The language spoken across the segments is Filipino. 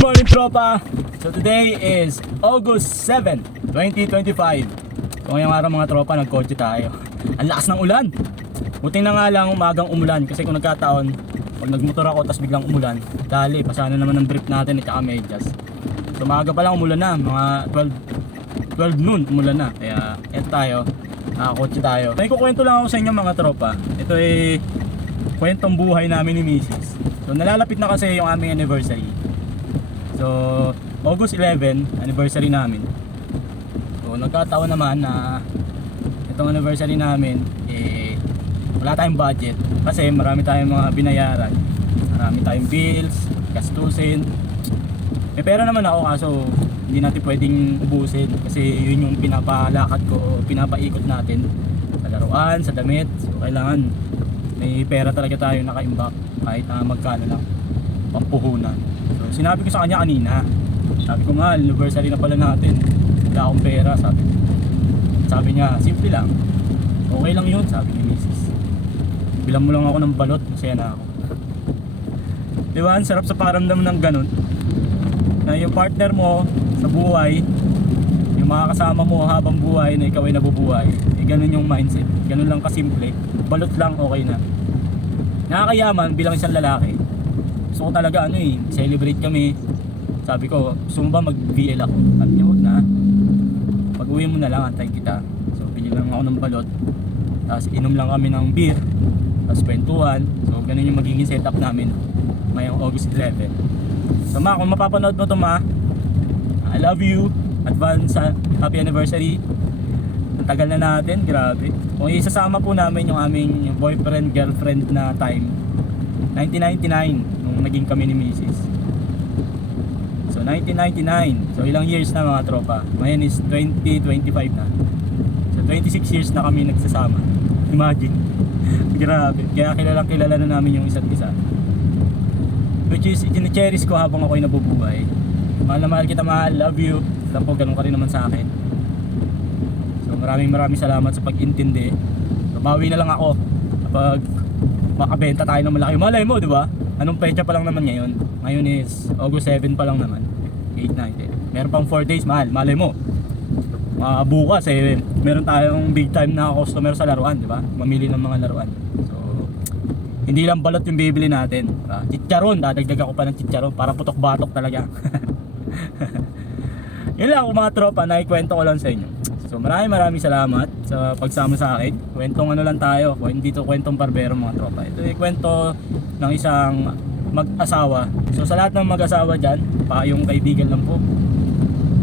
morning, tropa! So today is August 7, 2025. So ngayong araw mga tropa, nagkotse tayo. Ang lakas ng ulan! Buti na nga lang umagang umulan kasi kung nagkataon, pag nagmotor ako tapos biglang umulan, dali, pasana naman ng brief natin at saka medyas. So maaga pa lang umulan na, mga 12 noon umulan na. Kaya eto tayo, nakakotse tayo. May kukwento lang ako sa inyo mga tropa. Ito ay kwentong buhay namin ni Mrs. So nalalapit na kasi yung aming anniversary. So August 11, anniversary namin. So nagkataon naman na itong anniversary namin wala tayong budget kasi marami tayong mga binayaran. Marami tayong bills, gastusin. May pera naman ako kaso hindi natin pwedeng ubusin kasi yun yung pinapalakad ko, pinapaikot natin sa laruan, sa damit. So kailangan may pera talaga tayo nakaimbak kahit magkano lang pampuhunan. So sinabi ko sa kanya kanina, sabi ko mahal, anniversary na pala natin, wala akong pera. Sabi niya, simple lang, okay lang yun, sabi ni Mrs. Bilang mo lang ako ng balot, masaya na ako. Diba, ang sarap sa pakiramdam ng ganun na yung partner mo sa buhay, yung mga kasama mo habang buhay na ikaw ay nabubuhay, ganun yung mindset, ganun lang kasimple, balot lang, okay na. Nakakayaman bilang isang lalaki. Gusto ko talaga celebrate kami. Sabi ko, gusto mo ba mag-VL ako? Sabi niya, huwag na, pag uwi mo na lang, antayin kita. So bili lang ako ng balot, tapos inom lang kami ng beer, tapos kwentuhan. So ganun yung magiging setup namin ngayong August 11. So ma, kung mapapanood mo to ma, I love you, advance happy anniversary. Ang tagal na natin, grabe. Kung isasama po namin yung aming boyfriend, girlfriend na time, 1999 nung naging kami ni Mrs. So 1999, so ilang years na mga tropa. Ngayon is 2025 na. So 26 years na kami nagsasama. Imagine. Grabe. Kaya kilala na namin yung isa't isa. Which is, cherish ko habang ako'y nabubuhay. Mahal na mahal kita, mahal, love you. Alam ko, ganun ka rin naman sa akin. So maraming salamat sa pag-intindi. So bawi na lang ako kapag makabenta tayo ng malaki. Malay mo, di ba? Anong petsa pa lang naman ngayon? Ngayon is August 7 pa lang naman. 8, 9, 10. Meron pang 4 days, mahal. Malay mo. Bukas meron tayong big time na customer sa laruan, di ba? Mamili ng mga laruan. So hindi lang balot yung bibili natin. Chicharon, dadagdag ako pa ng chicharon para putok-batok talaga. Yun lang mga tropa, naikwento ko lang sa inyo. So maraming salamat sa pagsama sa akin. Kwentong lang tayo, hindi to kwentong barbero mga tropa. Ito ay kwento ng isang mag-asawa. So sa lahat ng mag-asawa dyan, yung kaibigan lang po,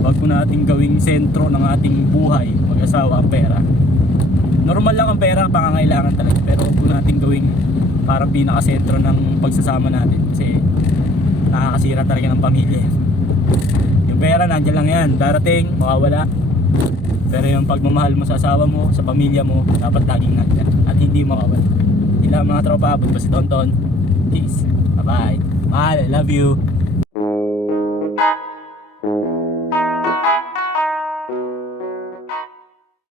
wag po nating gawing sentro ng ating buhay, mag-asawa, ang pera. Normal lang ang pera, pangangailangan talaga, pero wag po nating gawing parang pinaka-sentro ng pagsasama natin kasi nakakasira talaga ng pamilya. Yung pera nandiyan lang yan, darating, mawawala. Pero yung pagmamahal mo sa asawa mo, sa pamilya mo, dapat laging nandiyan at hindi mawawala. Hindi lang mga tropa, abot pa si Tonton. Peace, bye bye, mahal, I love you.